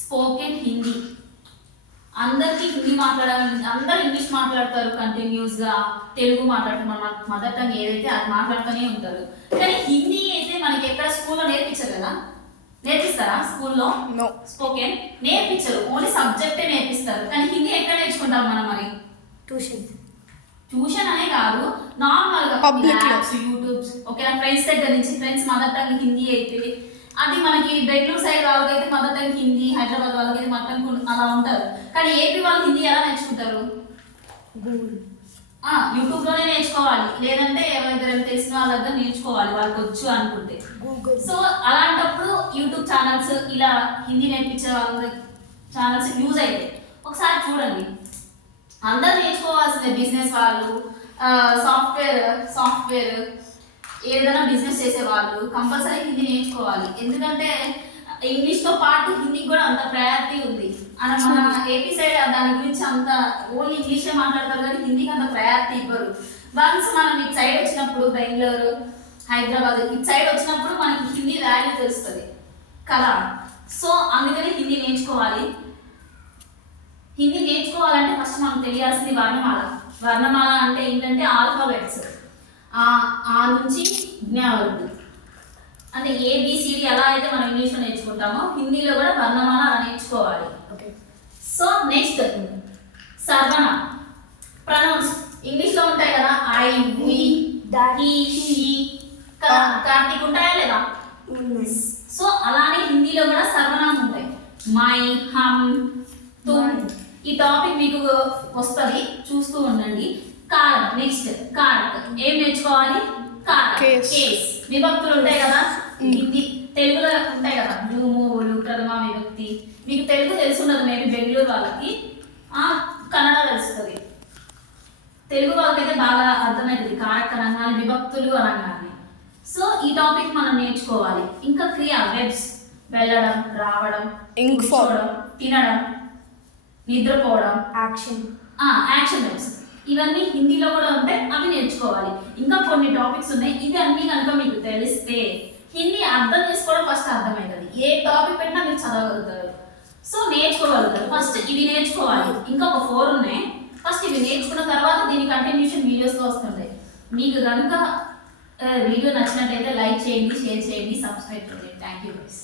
Spoken Hindi. అందరికీ హిందీ మాట్లాడాలని, అందరు ఇంగ్లీష్ మాట్లాడతారు కంటిన్యూస్గా, తెలుగు మాట్లాడుతారు, మన మదర్ టంగ్ ఏదైతే అది మాట్లాడుతూనే ఉంటారు. కానీ హిందీ అయితే మనకి ఎక్కడ స్కూల్లో నేర్పించరు కదా. నేర్పిస్తారా స్కూల్లో? స్పోకెన్ నేర్పించరు, ఓన్లీ సబ్జెక్టే నేర్పిస్తారు. కానీ హిందీ ఎక్కడ నేర్చుకుంటాం మనం? మరి ట్యూషన్ అనే కాదు, నార్మల్గా యాప్స్, యూట్యూబ్స్, ఓకేనా, ఫ్రెండ్స్ దగ్గర నుంచి. ఫ్రెండ్స్ మదర్ టంగ్ హిందీ అయితే అది మనకి బెంగళూరు సైడ్ వాళ్ళకైతే మదర్ టంగ్ హిందీ, హైదరాబాద్ వాళ్ళకైతే మదర్ టంగ్ అలా ఉంటారు. కానీ ఏపీ వాళ్ళు హిందీ ఎలా నేర్చుకుంటారు? యూట్యూబ్లోనే నేర్చుకోవాలి, లేదంటే ఎవరైనా తెలిసిన వాళ్ళ దగ్గర నేర్చుకోవాలి వాళ్ళకి వచ్చు అనుకుంటే. సో అలాంటప్పుడు యూట్యూబ్ ఛానల్స్, ఇలా హిందీ నేర్పించే వాళ్ళ ఛానల్స్ యూజ్ అవుతాయి. ఒకసారి చూడండి, అందరు నేర్చుకోవాల్సిందే. బిజినెస్ వాళ్ళు, సాఫ్ట్వేర్ ఏదైనా బిజినెస్ చేసే వాళ్ళు కంపల్సరీ హిందీ నేర్చుకోవాలి. ఎందుకంటే ఇంగ్లీష్తో పాటు హిందీకి కూడా అంత ప్రయారిటీ ఉంది. మన ఏపీ సైడ్ దాని గురించి అంత ఓన్లీ ఇంగ్లీషే మాట్లాడతారు, కానీ హిందీకి అంత ప్రయారిటీ ఇవ్వరు. వన్స్ మనం ఇటు సైడ్ వచ్చినప్పుడు, బెంగళూరు, హైదరాబాద్ ఇటు సైడ్ వచ్చినప్పుడు మనకి హిందీ వాల్యూ తెలుస్తుంది కదా. సో అందుకని హిందీ నేర్చుకోవాలి. హిందీ నేర్చుకోవాలంటే ఫస్ట్ మనకు తెలియాల్సింది వర్ణమాల. వర్ణమాల అంటే ఏంటంటే ఆల్ఫాబెట్స్. ఆ నుంచి జ్ఞా వరకు, అంటే ఏబిసిడి ఎలా అయితే మనం ఇంగ్లీష్లో నేర్చుకుంటామో హిందీలో కూడా వర్ణమాల అలా నేర్చుకోవాలి. So next సర్వనామ. ప్రొనౌన్స్ ఇంగ్లీష్లో ఉంటాయి కదా, I, we, he, she, Karthik ఉంటాయా లేదా? సో అలానే హిందీలో కూడా సర్వనామం ఉంటాయి. మై, హమ్, తుమ్. ఈ టాపిక్ మీకు వస్తుంది, చూస్తూ ఉండండి. కారక్. నెక్స్ట్ కారక్ ఏం నేర్చుకోవాలి? కారక్, కేస్. విభక్తులు ఉంటాయి కదా హిందీ, తెలుగులో ఉంటాయి కదా, భూములు, ప్రథమ విభక్తి. మీకు తెలుగు తెలుసున్నది మేబీ బెంగళూరు వాళ్ళకి, కన్నడ తెలుస్తుంది. తెలుగు వాళ్ళకైతే బాగా అర్థమవుతుంది కారక్ అనగానే, విభక్తులు అనగానే. సో ఈ టాపిక్ మనం నేర్చుకోవాలి. ఇంకా క్రియ, వెబ్స్, వెళ్ళడం, రావడం, కూర్చోవడం, తినడం, నిద్రపోవడం, యాక్షన్ వెబ్స్. ఇవన్నీ హిందీలో కూడా ఉంటాయి, అవి నేర్చుకోవాలి. ఇంకా కొన్ని టాపిక్స్ ఉన్నాయి, ఇవి అన్నీ కనుక మీకు తెలిస్తే హిందీ అర్థం చేసుకోవడం ఫస్ట్ అర్థమవుతుంది. ఏ టాపిక్ పెట్టినా మీరు చదవగలుగుతారు, సో నేర్చుకోగలుగుతారు. ఫస్ట్ ఇవి నేర్చుకోవాలి. ఇంకా ఒక 4 ఉన్నాయి. ఫస్ట్ ఇవి నేర్చుకున్న తర్వాత దీని కంటిన్యూషన్ వీడియోస్లో వస్తుంటాయి. మీకు కనుక వీడియో నచ్చినట్టయితే లైక్ చేయండి, షేర్ చేయండి, సబ్స్క్రైబ్ చేయండి. Thank you guys.